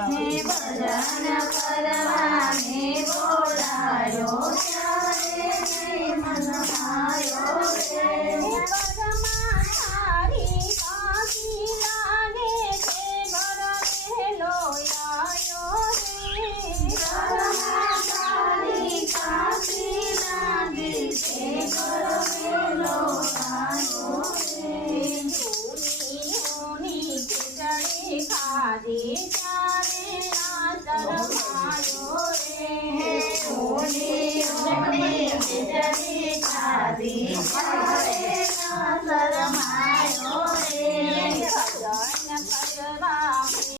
ભજન કરવા મેં બોલાયો ત્યારે જય મન માયો રે પરમાં તારી કાકી લાગે છે ઘર વહેલો આયો રે પરમાં તારી કાકી લાગે છે ઘર વહેલો આયો રે ખાધી